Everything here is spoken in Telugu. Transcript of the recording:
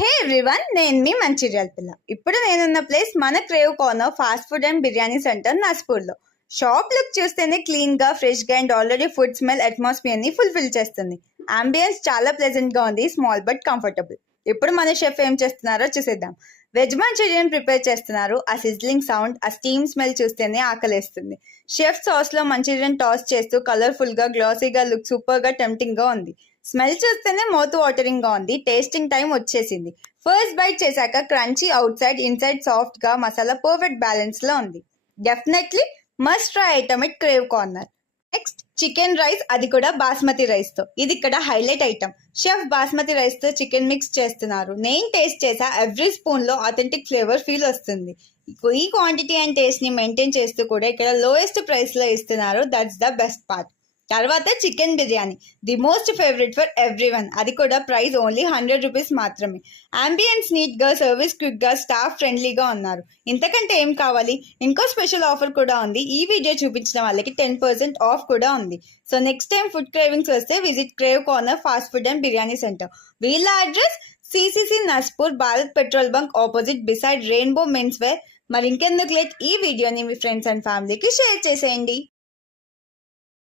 హే ఎవ్రీవన్ నేను మీ మంచిర్యాల పిల్ల ఇప్పుడు నేనున్న ప్లేస్ మన Crave Corner fast food and biryani center నాస్పూర్లో shop look చూస్తేనే క్లీన్గా అండ్ ఆల్రెడీ ఫుడ్ స్మెల్ అట్మాస్ఫియర్ని ఫుల్ఫిల్ చేస్తుంది. అంబియన్స్ చాలా ప్లెజెంట్గా ఉంది స్మాల్ బట్ కంఫర్టబుల్ ఇప్పుడు మన షెఫ్ ఏం చేస్తున్నారో చూసేద్దాం. వెజ్ మంచూరియన్ ప్రిపేర్ చేస్తున్నారు. ఆ సిజ్లింగ్ సౌండ్ ఆ స్టీమ్ స్మెల్ చూస్తేనే ఆకలేస్తుంది. షెఫ్ సాస్లో మంచూరియన్ టాస్ చేస్తూ కలర్ఫుల్గా గ్లాసీగా లుక్ సూపర్గా టెంప్టింగ్గా ఉంది. స్మెల్ చూస్తేనే మౌత్ వాటరింగ్గా ఉంది టేస్టింగ్ టైం వచ్చేసింది. ఫస్ట్ బైట్ చేశాక క్రంచీ అవుట్ సైడ్ ఇన్సైడ్ సాఫ్ట్గా మసాలా పర్ఫెక్ట్ బ్యాలెన్స్లో ఉంది. Definitely must try item it Crave Corner next chicken rice అది కూడా బాస్మతి రైస్తో. ఇది ఇక్కడ హైలైట్ ఐటమ్ షెఫ్ బాస్మతి రైస్తో చికెన్ మిక్స్ చేస్తున్నారు. నేను టేస్ట్ చేసా ఎవ్రీ స్పూన్లో అథెంటిక్ ఫ్లేవర్ ఫీల్ వస్తుంది. ఈ క్వాంటిటీ అండ్ టేస్ట్ని మెయింటైన్ చేస్తూ కూడా ఇక్కడ లోయెస్ట్ ప్రైస్లో ఇస్తున్నారు. దట్స్ ద బెస్ట్ పార్ట్ తర్వాత chicken biryani. The most favourite for everyone అది కూడా ప్రైస్ ఓన్లీ హండ్రెడ్ రూపీస్ మాత్రమే. అంబియన్స్ నీట్గా సర్వీస్ క్విక్గా స్టాఫ్ ఫ్రెండ్లీగా ఉన్నారు. ఇంతకంటే ఏం కావాలి? ఇంకో స్పెషల్ ఆఫర్ కూడా ఉంది. ఈ వీడియో చూపించిన వాళ్ళకి టెన్ పర్సెంట్ ఆఫ్ కూడా ఉంది. So next time food cravings వస్తే visit Crave Corner fast food and biryani centre వీళ్ళ address CCC Naspur Bharat petrol bunk opposite beside Rainbow Men's Wear మరి ఇంకెందుకు లేట్ ఈ వీడియోని మీ ఫ్రెండ్స్ అండ్ ఫ్యామిలీకి షేర్ చేసేయండి.